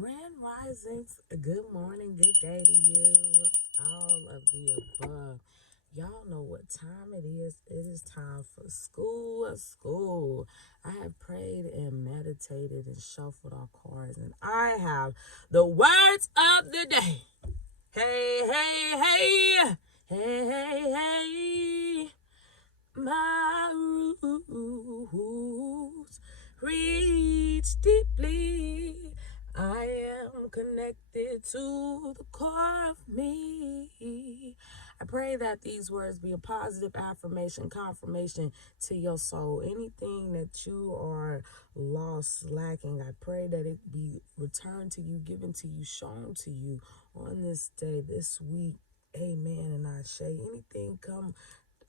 Grand Risings, good morning, good day to you, all of the above. Y'all know what time it is. It is time for school. I have prayed and meditated and shuffled our cards, and I have the words of the day. Hey, hey, hey, hey, hey, hey. My roots reach deeply. I am connected to the core of me. I pray that these words be a positive affirmation, confirmation to your soul. Anything that you are lost, lacking, I pray that it be returned to you, given to you, shown to you on this day, this week. Amen. And I say anything come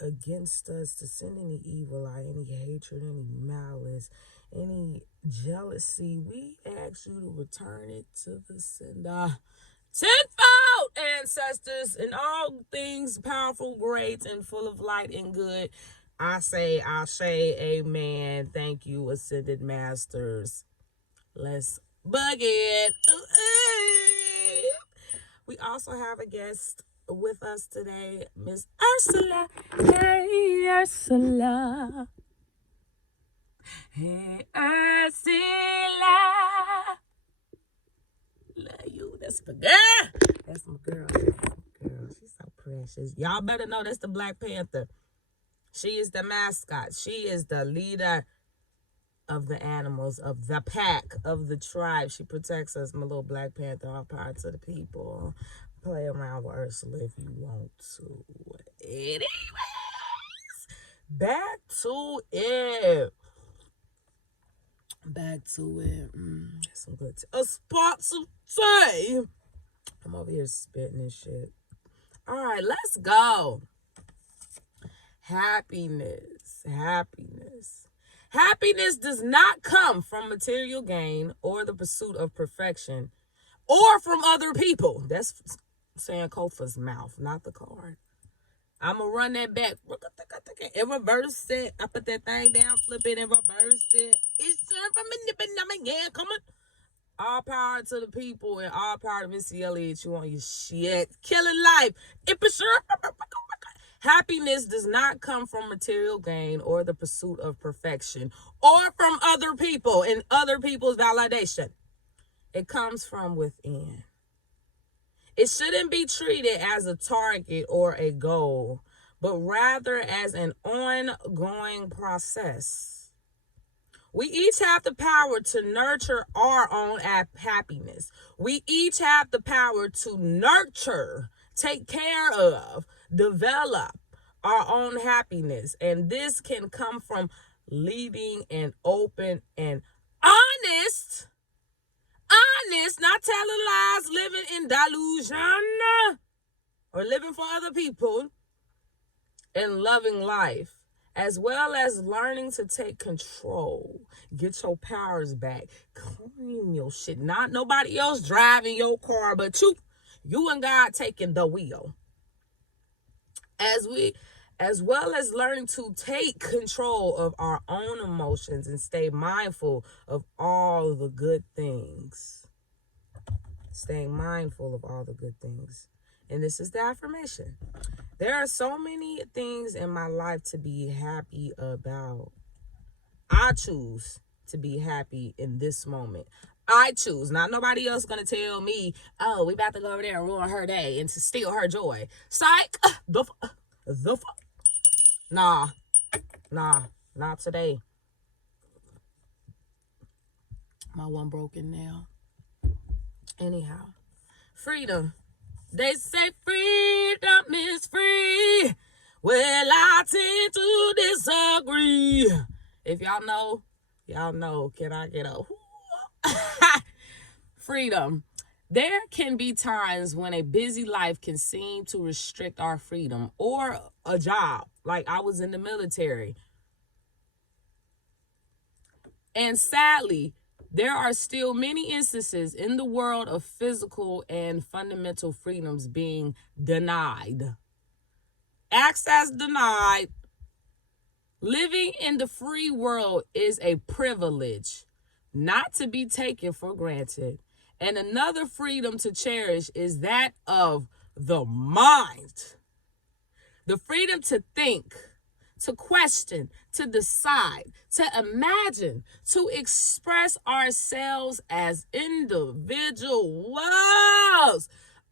against us to send any evil eye, any hatred, any malice, any jealousy, we ask you to return it to the sender. Tenfold, ancestors, and all things powerful, great, and full of light and good. I say, amen. Thank you, ascended masters. Let's bug it. We also have a guest with us today, Miss Ursula. Hey, Ursula. Hey, Ursula. Love you. That's my girl. That's my girl. She's so precious. Y'all better know that's the Black Panther. She is the mascot. She is the leader of the animals, of the pack, of the tribe. She protects us, my little Black Panther, all power to the people. Play around with Ursula if you want to. Anyways, back to it. Some good a spot to say. I'm over here spitting and shit. All right, let's go. Happiness. Happiness does not come from material gain or the pursuit of perfection or from other people. That's Sankofa's mouth, not the card. I'm going to run that back. And reverse it. I put that thing down, flip it, and reverse it. It's time from a nipping, yeah, come on. All power to the people and all power to Missy Elliott. You on your shit. Killing life. Happiness does not come from material gain or the pursuit of perfection or from other people and other people's validation. It comes from within. It shouldn't be treated as a target or a goal, but rather as an ongoing process. We each have the power to nurture our own happiness. We each have the power to nurture, take care of, develop our own happiness. And this can come from leading an open and honest, not telling lies, living in delusion, or living for other people, and loving life, as well as learning to take control, get your powers back, clean your shit. Not nobody else driving your car, but you and God taking the wheel. As well as learning to take control of our own emotions and stay mindful of all the good things. Staying mindful of all the good things. And this is the affirmation. There are so many things in my life to be happy about. I choose to be happy in this moment. I choose. Not nobody else gonna tell me, oh, we about to go over there and ruin her day and to steal her joy. Psych. Nah, not today. My one broken nail. Anyhow, freedom. They say freedom is free. Well, I tend to disagree. If y'all know. Can I get a freedom? There can be times when a busy life can seem to restrict our freedom, or a job. Like I was in the military. And sadly, there are still many instances in the world of physical and fundamental freedoms being denied. Access denied. Living in the free world is a privilege not to be taken for granted. And another freedom to cherish is that of the mind. The freedom to think, to question, to decide, to imagine, to express ourselves as individuals.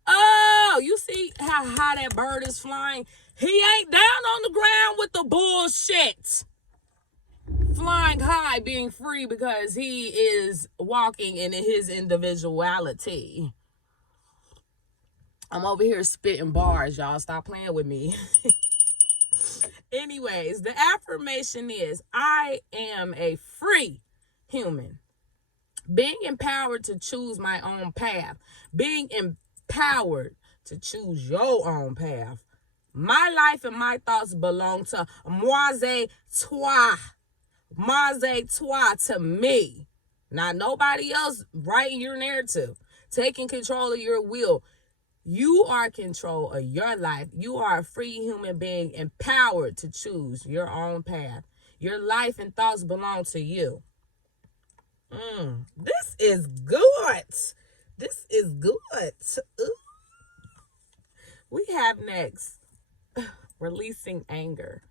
Oh, you see how high that bird is flying? He ain't down on the ground with the bullshit. Flying high, being free because he is walking in his individuality. I'm over here spitting bars, y'all. Stop playing with me. Anyways, the affirmation is, I am a free human. Being empowered to choose my own path. Being empowered to choose your own path. My life and my thoughts belong to moi et toi. Moi et toi, to me. Not nobody else writing your narrative. Taking control of your will. You are in control of your life. You are a free human being, empowered to choose your own path. Your life and thoughts belong to you. This is good. This is good. Ooh. We have next, releasing anger.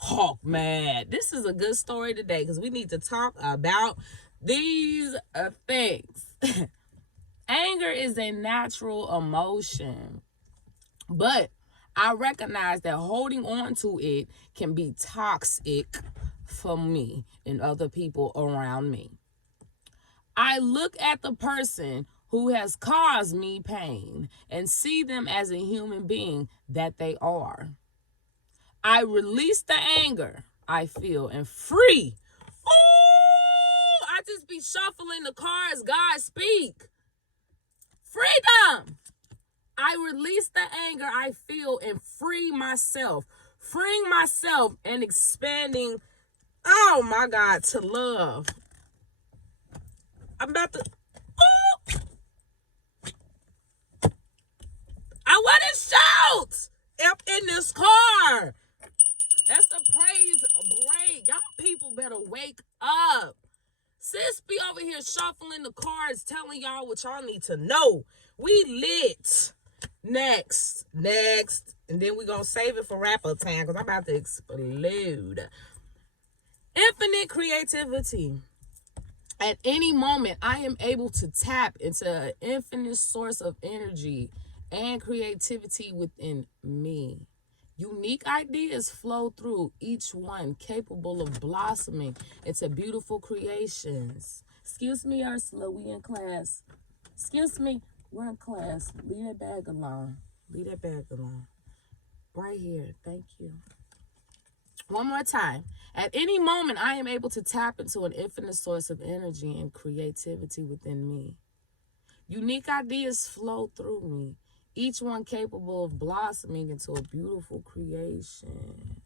Hawk mad. This is a good story today because we need to talk about these things. Anger is a natural emotion, but I recognize that holding on to it can be toxic for me and other people around me. I look at the person who has caused me pain and see them as a human being that they are. I release the anger I feel and free. Ooh, I just be shuffling the cards. God speak. Freedom. I release the anger I feel and free myself. Freeing myself and expanding, oh my God, to love. I'm about to, ooh. I want to shout up in this car. That's a praise break. Y'all people better wake up. Sis be over here shuffling the cards, telling y'all what y'all need to know. We lit. Next. And then we gonna save it for wrap-up time because I'm about to explode. Infinite creativity. At any moment, I am able to tap into an infinite source of energy and creativity within me. Unique ideas flow through each one, capable of blossoming into beautiful creations. Excuse me, Ursula, we in class. Excuse me, we're in class. Leave that bag alone. Leave that bag alone. Right here, thank you. One more time. At any moment, I am able to tap into an infinite source of energy and creativity within me. Unique ideas flow through me, each one capable of blossoming into a beautiful creation.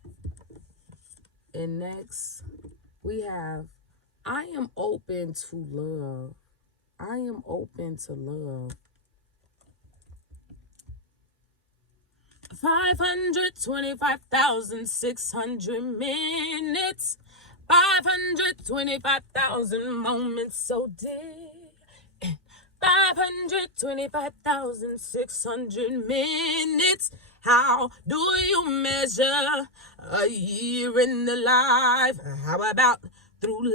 And next, we have, I am open to love. I am open to love. 525,600 minutes. 525,000 moments so deep. 525,600 minutes. How do you measure a year in the life? How about through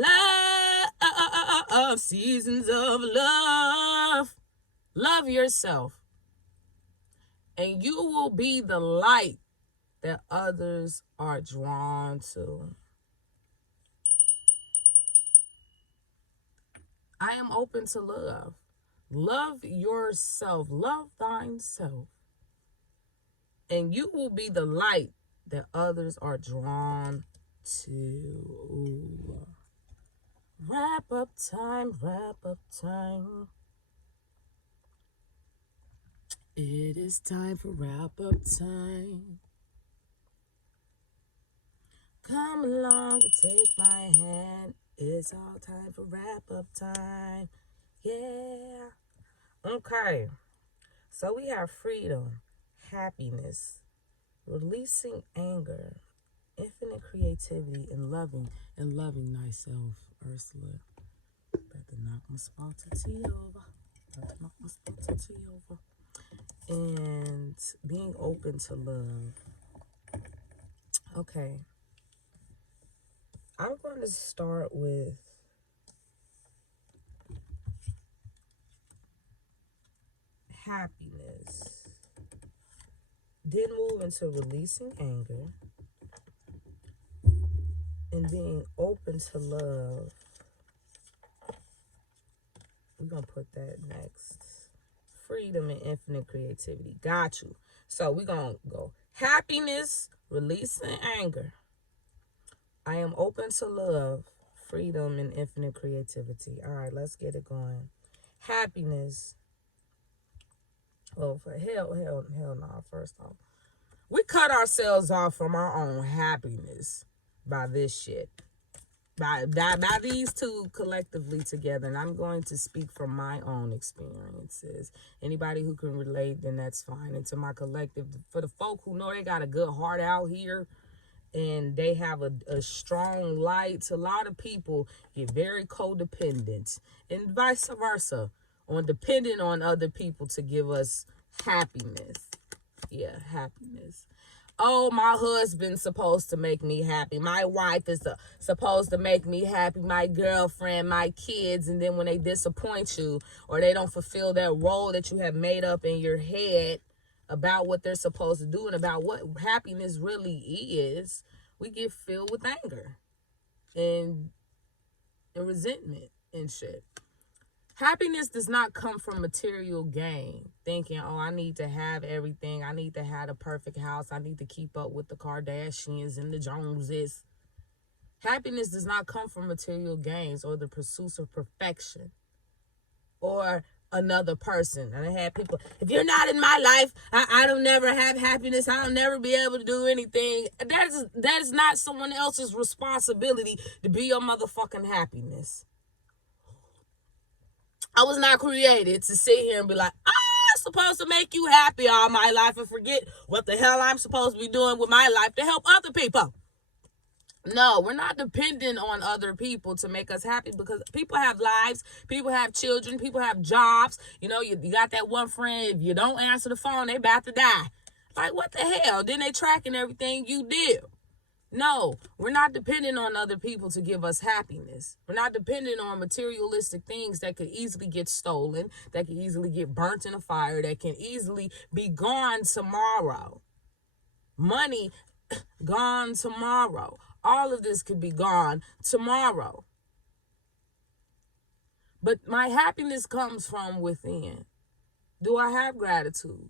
love, seasons of love? Love yourself, and you will be the light that others are drawn to. I am open to love. Love yourself. Love thyself. And you will be the light that others are drawn to. Wrap up time, wrap up time. It is time for wrap up time. Come along and take my hand. It's all time for wrap up time. Yeah. Okay. So we have freedom, happiness, releasing anger, infinite creativity, and loving thyself, Ursula. Better knock my spot to tea over. And being open to love. Okay. I'm going to start with happiness. Then move into releasing anger and being open to love. We're going to put that next. Freedom and infinite creativity. Got you. So we're going to go happiness, releasing anger. I am open to love, freedom, and infinite creativity. All right, let's get it going. Happiness. Oh, for hell no. First off, we cut ourselves off from our own happiness by this shit. By these two collectively together. And I'm going to speak from my own experiences. Anybody who can relate, then that's fine. And to my collective, for the folk who know they got a good heart out here and they have a strong light, a lot of people get very codependent and vice versa on depending on other people to give us happiness. Yeah, happiness. Oh, my husband's supposed to make me happy. My wife is supposed to make me happy. My girlfriend, my kids. And then when they disappoint you or they don't fulfill that role that you have made up in your head about what they're supposed to do and about what happiness really is, we get filled with anger and resentment and shit. Happiness does not come from material gain, thinking, oh, I need to have everything. I need to have a perfect house. I need to keep up with the Kardashians and the Joneses. Happiness does not come from material gains or the pursuit of perfection or another person. And I had people, if you're not in my life, I don't never have happiness. I'll never be able to do anything. That is not someone else's responsibility to be your motherfucking happiness. I was not created to sit here and be like, I'm supposed to make you happy all my life and forget what the hell I'm supposed to be doing with my life to help other people. No, we're not dependent on other people to make us happy because people have lives, people have children, people have jobs. You know, you got that one friend, if you don't answer the phone, they about to die. Like, what the hell? Then they tracking everything you did. No, we're not dependent on other people to give us happiness. We're not dependent on materialistic things that could easily get stolen, that can easily get burnt in a fire, that can easily be gone tomorrow. Money gone tomorrow. All of this could be gone tomorrow. But my happiness comes from within. Do I have gratitude?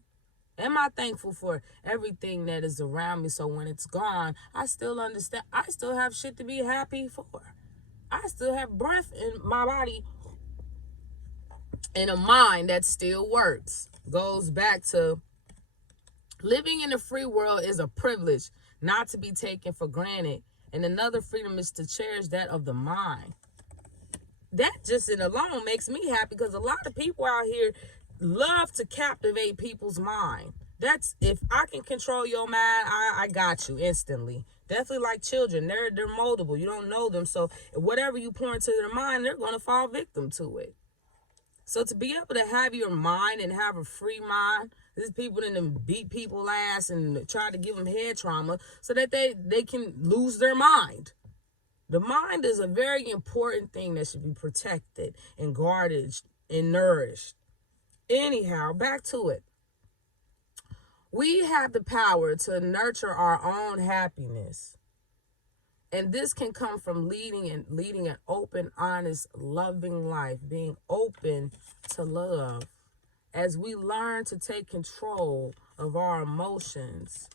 Am I thankful for everything that is around me so when it's gone, I still understand, I still have shit to be happy for. I still have breath in my body and a mind that still works. Goes back to living in a free world is a privilege not to be taken for granted. And another freedom is to cherish that of the mind. That just in alone makes me happy because a lot of people out here love to captivate people's mind. That's, if I can control your mind, I got you instantly. Definitely like children. They're moldable. You don't know them. So whatever you pour into their mind, they're going to fall victim to it. So to be able to have your mind and have a free mind, there's people that then beat people ass and try to give them head trauma so that they can lose their mind. The mind is a very important thing that should be protected and guarded and nourished. Anyhow, back to it. We have the power to nurture our own happiness. And this can come from leading an open, honest, loving life, being open to love. As we learn to take control of our emotions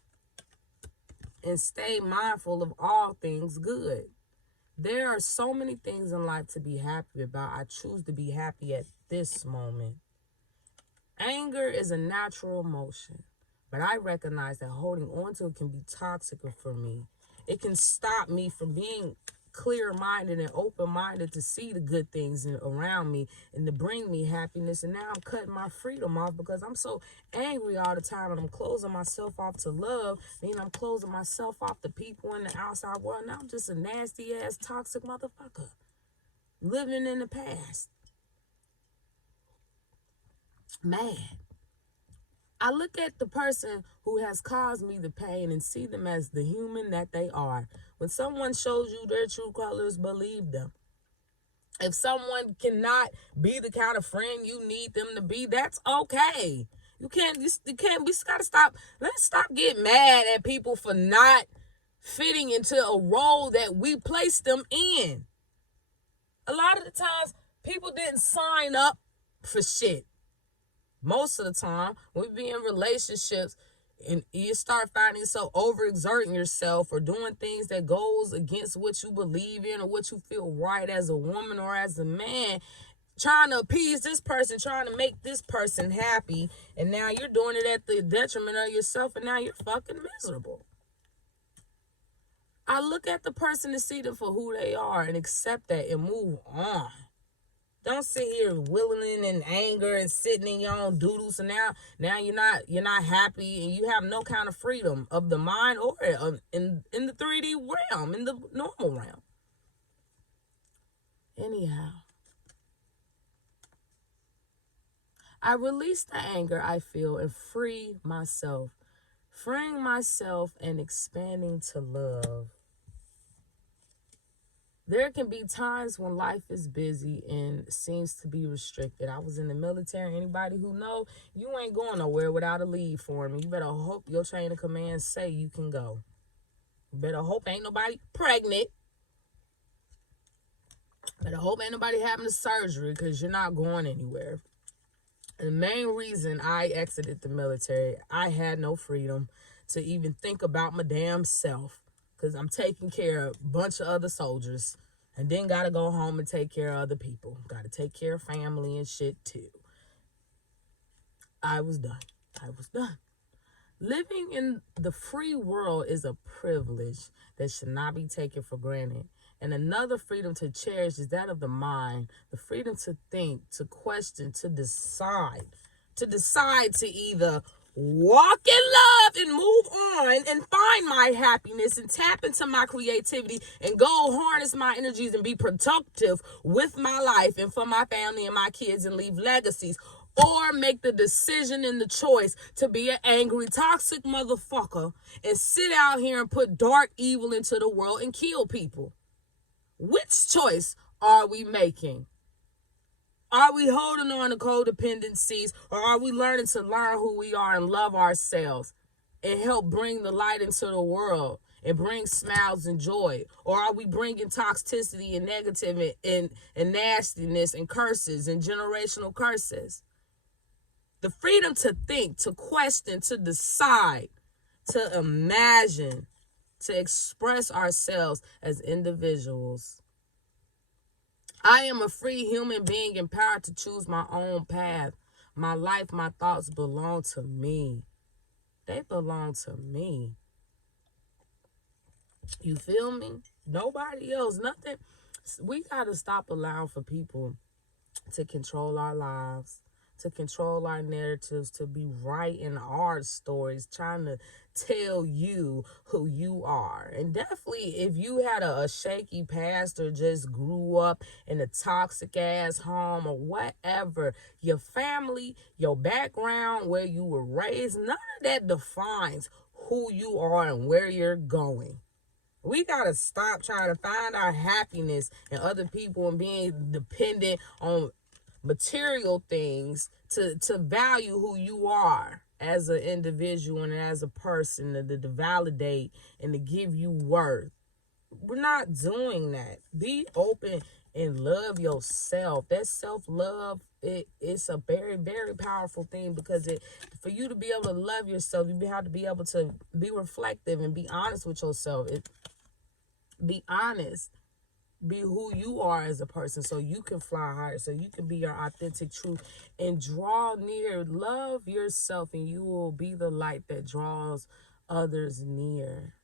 and stay mindful of all things good. There are so many things in life to be happy about. I choose to be happy at this moment. Anger is a natural emotion, but I recognize that holding on to it can be toxic for me. It can stop me from being clear-minded and open-minded to see the good things around me and to bring me happiness. And now I'm cutting my freedom off because I'm so angry all the time and I'm closing myself off to love. Then I'm closing myself off to people in the outside world. Now I'm just a nasty-ass, toxic motherfucker living in the past. mad. I look at the person who has caused me the pain and see them as the human that they are. When someone shows you their true colors, believe them. If someone cannot be the kind of friend you need them to be, that's okay. You can't, we just gotta stop. Let's stop getting mad at people for not fitting into a role that we placed them in. A lot of the times, people didn't sign up for shit. Most of the time, when we be in relationships and you start finding yourself overexerting yourself or doing things that goes against what you believe in or what you feel right as a woman or as a man, trying to appease this person, trying to make this person happy, and now you're doing it at the detriment of yourself, and now you're fucking miserable. I look at the person to see them for who they are and accept that and move on. Don't sit here willing in anger and sitting in your own doodles, and now you're not happy and you have no kind of freedom of the mind or in the 3D realm, in the normal realm. Anyhow, I release the anger I feel and free myself. Freeing myself and expanding to love. There can be times when life is busy and seems to be restricted. I was in the military. Anybody who know, you ain't going nowhere without a leave form. You better hope your chain of command say you can go. You better hope ain't nobody pregnant. Better hope ain't nobody having a surgery because you're not going anywhere. And the main reason I exited the military, I had no freedom to even think about my damn self. Because I'm taking care of a bunch of other soldiers. And then got to go home and take care of other people. Got to take care of family and shit too. I was done. Living in the free world is a privilege that should not be taken for granted. And another freedom to cherish is that of the mind. The freedom to think, to question, to decide. To decide to either walk in love and move on and find my happiness and tap into my creativity and go harness my energies and be productive with my life and for my family and my kids and leave legacies. Or make the decision and the choice to be an angry, toxic motherfucker and sit out here and put dark evil into the world and kill people. Which choice are we making? Are we holding on to codependencies, or are we learning to learn who we are and love ourselves and help bring the light into the world and bring smiles and joy? Or are we bringing toxicity and negative and nastiness and curses and generational curses? The freedom to think, to question, to decide, to imagine, to express ourselves as individuals. I am a free human being empowered to choose my own path. My life, my thoughts belong to me. They belong to me. You feel me? Nobody else, nothing. We got to stop allowing for people to control our lives, to control our narratives, to be writing our stories, trying to tell you who you are. And definitely, if you had a shaky past or just grew up in a toxic ass home or whatever, your family, your background, where you were raised, none of that defines who you are and where you're going. We got to stop trying to find our happiness in other people and being dependent on material things to value who you are as an individual and as a person, to validate and to give you worth. We're not doing that. Be open and love yourself. That self-love, it's a very, very powerful thing, because for you to be able to love yourself, you have to be able to be reflective and be honest with yourself. Be honest. Be who you are as a person, so you can fly higher, so you can be your authentic truth and draw near. Love yourself and you will be the light that draws others near.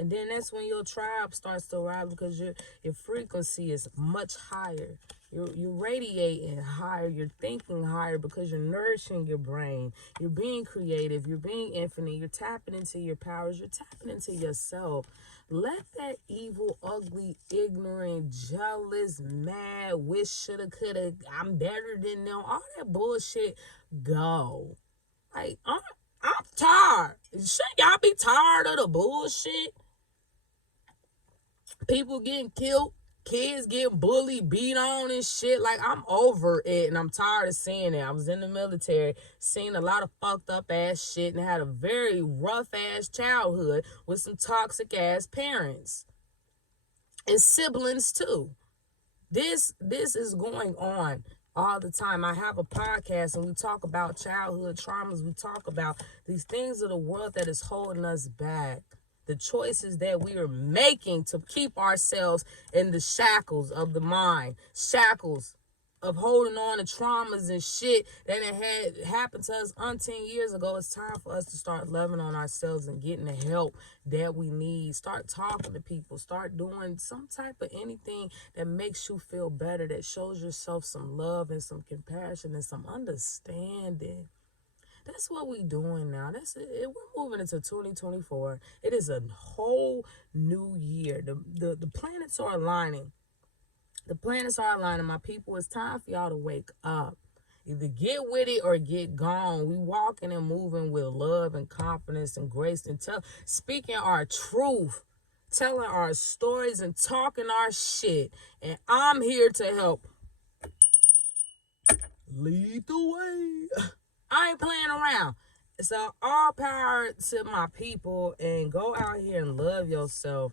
And then that's when your tribe starts to rise, because your frequency is much higher. You're radiating higher. You're thinking higher because you're nourishing your brain. You're being creative. You're being infinite. You're tapping into your powers. You're tapping into yourself. Let that evil, ugly, ignorant, jealous, mad, wish, shoulda, coulda, I'm better than them, all that bullshit go. Like, I'm tired. Shouldn't y'all be tired of the bullshit? People getting killed, kids getting bullied, beat on and shit. Like, I'm over it and I'm tired of seeing it. I was in the military, seeing a lot of fucked up ass shit, and had a very rough ass childhood with some toxic ass parents and siblings too. This is going on all the time. I have a podcast and we talk about childhood traumas. We talk about these things of the world that is holding us back. The choices that we are making to keep ourselves in the shackles of the mind, shackles of holding on to traumas and shit that had happened to us 10 years ago. It's time for us to start loving on ourselves and getting the help that we need. Start talking to people. Start doing some type of anything that makes you feel better, that shows yourself some love and some compassion and some understanding. That's what we doing now. That's it. We're moving into 2024. It is a whole new year. The planets are aligning. The planets are aligning, my people. It's time for y'all to wake up. Either get with it or get gone. We walking and moving with love and confidence and grace and speaking our truth, telling our stories and talking our shit. And I'm here to help lead the way. I ain't playing around. So all power to my people, and go out here and love yourself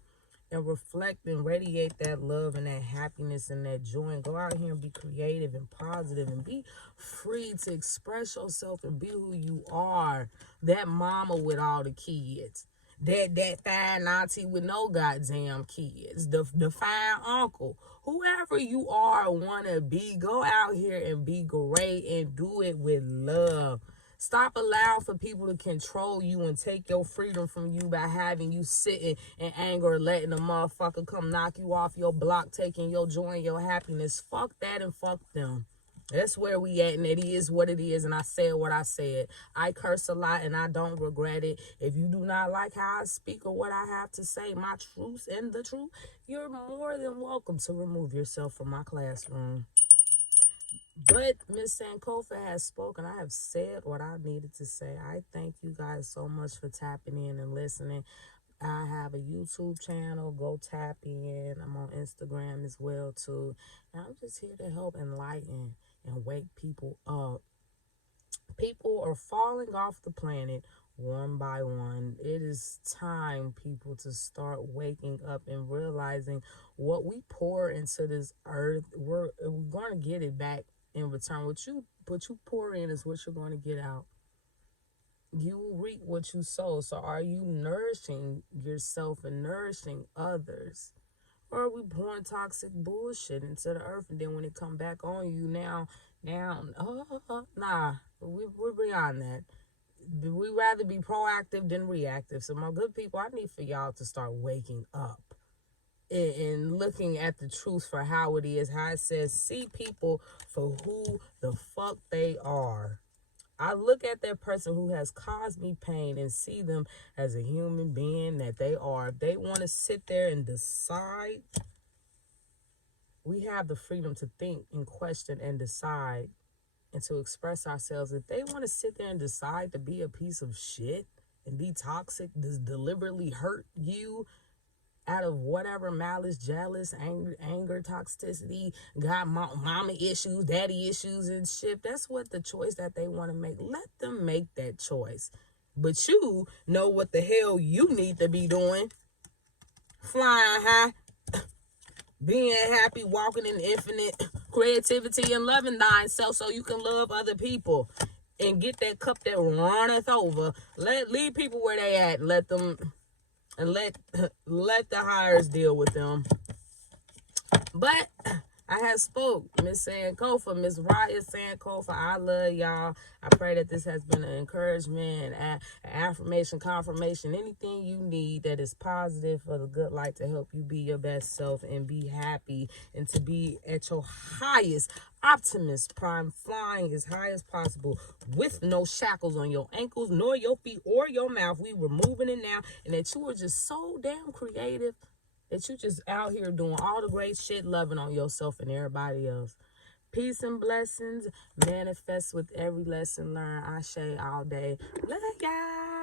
and reflect and radiate that love and that happiness and that joy, and go out here and be creative and positive and be free to express yourself and be who you are. That mama with all the kids, that fine auntie with no goddamn kids, the fine uncle, whoever you are, wanna be, go out here and be great and do it with love. Stop allowing for people to control you and take your freedom from you by having you sitting in anger or letting a motherfucker come knock you off your block, taking your joy and your happiness. Fuck that and fuck them. That's where we at, and it is what it is, and I said what I said. I curse a lot, and I don't regret it. If you do not like how I speak or what I have to say, my truth and the truth, you're more than welcome to remove yourself from my classroom. But Miss Sankofa has spoken. I have said what I needed to say. I thank you guys so much for tapping in and listening. I have a YouTube channel. Go tap in. I'm on Instagram as well too. And I'm just here to help enlighten and wake people up. People are falling off the planet one by one. It is time, people, to start waking up and realizing what we pour into this earth, we're going to get it back in return. What you pour in is what you're going to get out. You will reap what you sow. So are you nourishing yourself and nourishing others? Or are we pouring toxic bullshit into the earth, and then when it come back on you nah, we're beyond that. We rather be proactive than reactive. So my good people, I need for y'all to start waking up and looking at the truth for how it is. How it says, see people for who the fuck they are. I look at that person who has caused me pain and see them as a human being that they are. If they want to sit there and decide, we have the freedom to think and question and decide and to express ourselves. If they want to sit there and decide to be a piece of shit and be toxic, deliberately hurt you out of whatever malice, jealous, anger, toxicity, got mama issues, daddy issues and shit, that's what the choice that they want to make. Let them make that choice. But you know what the hell you need to be doing. Flying high, being happy, walking in infinite creativity and loving thyself so you can love other people and get that cup that runneth over. Leave people where they at and let them, and let the hires deal with them. But I have spoke, Miss Sankofa, Miss Raya Sankofa. I love y'all. I pray that this has been an encouragement, an affirmation, confirmation, anything you need that is positive for the good light to help you be your best self and be happy and to be at your highest optimist prime, flying as high as possible with no shackles on your ankles, nor your feet or your mouth. We removing it now, and that you are just so damn creative that you just out here doing all the great shit, loving on yourself and everybody else. Peace and blessings manifest with every lesson learned. I say all day. Love y'all.